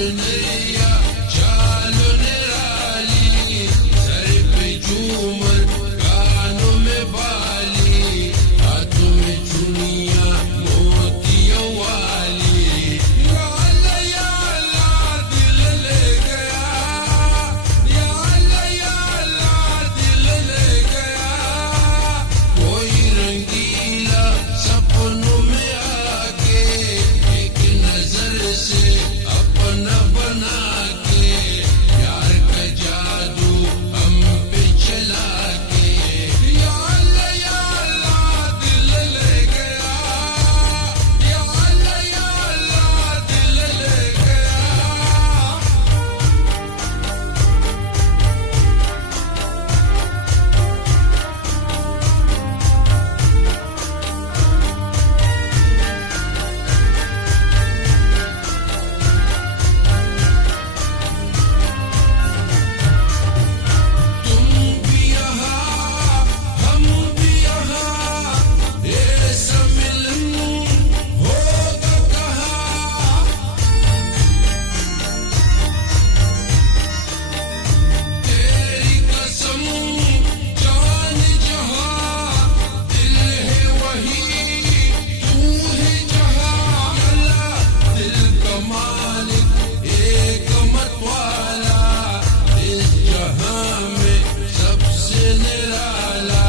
चुनरिया चालो निराली, सर पे झूमर कानों में बाली, हाथों में चुनिया मोतियों वाली। या अल्लाह दिल ले गया, या अल्लाह दिल ले गया। कोई रंगीला सपनों में आके एक नजर से अपना बना के, प्यार का जादू हम पे चला के। या अल्लाह दिल ले गया, या अल्लाह दिल ले गया। तुम भी यहाँ हम भी यहाँ, ये सम्मिलन होगा कहाँ। तेरी कसम जान जहाँ, दिल है वही तू है जहाँ। अल्लाह दिल का मालिक एक मतवाला, इस जहां में सबसे निराला।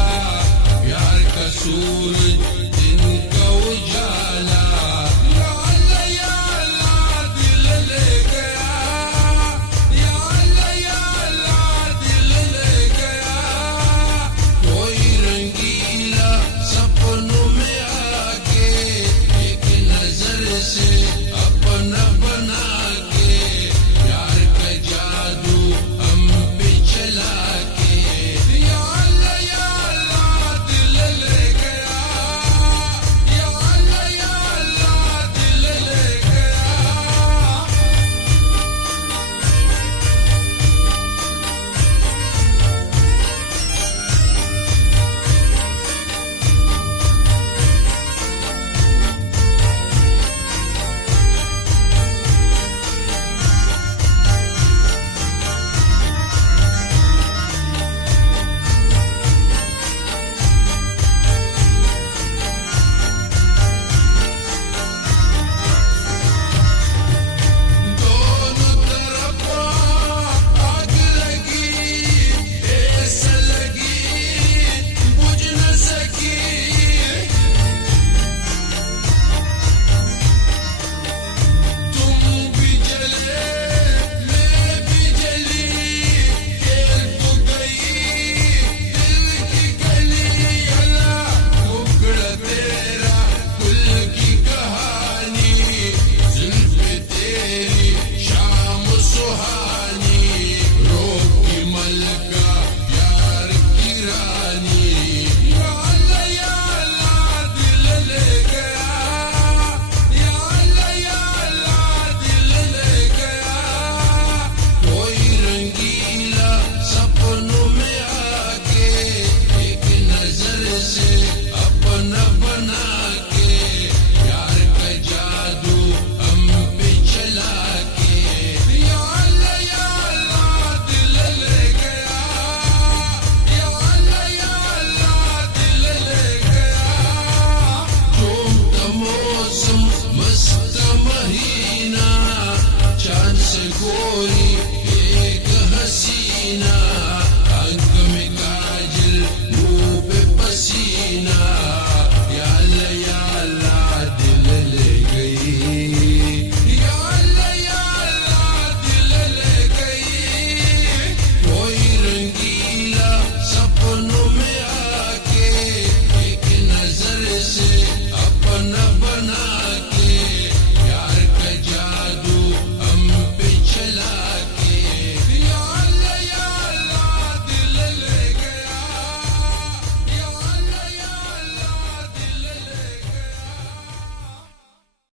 प्यार का सूरज दिन का उजाला। या अल्लाह दिल ले गया, या अल्लाह दिल ले गया। कोई रंगीला सपनों में आके एक नजर से अपना बना के, प्यार का जादू हम पे चला के। या अल्लाह दिल ले गया, या अल्लाह दिल ले गया। दोनों तरफ आग लगी, ऐसा लगी बुझ न सकी। तुम भी जले मैं भी जली, खेल तो गई दिल की गली। अल्लाह टुकड़ा तेरा कुल की कहानी, जुल्फ़े तेरी शाम सुहानी, रोक की मलका प्यार की रानी। या अल्लाह दिल ले गया, या अल्लाह दिल ले गया। कोई रंगीला सपनों में आके एक नजर से अपना बना के, प्यार का जादू हम पे चला के। या अल्लाह दिल ले गया, या अल्लाह दिल ले गया। झूमता मौसम मस्त महीना, चांद से गोरी एक हसीना।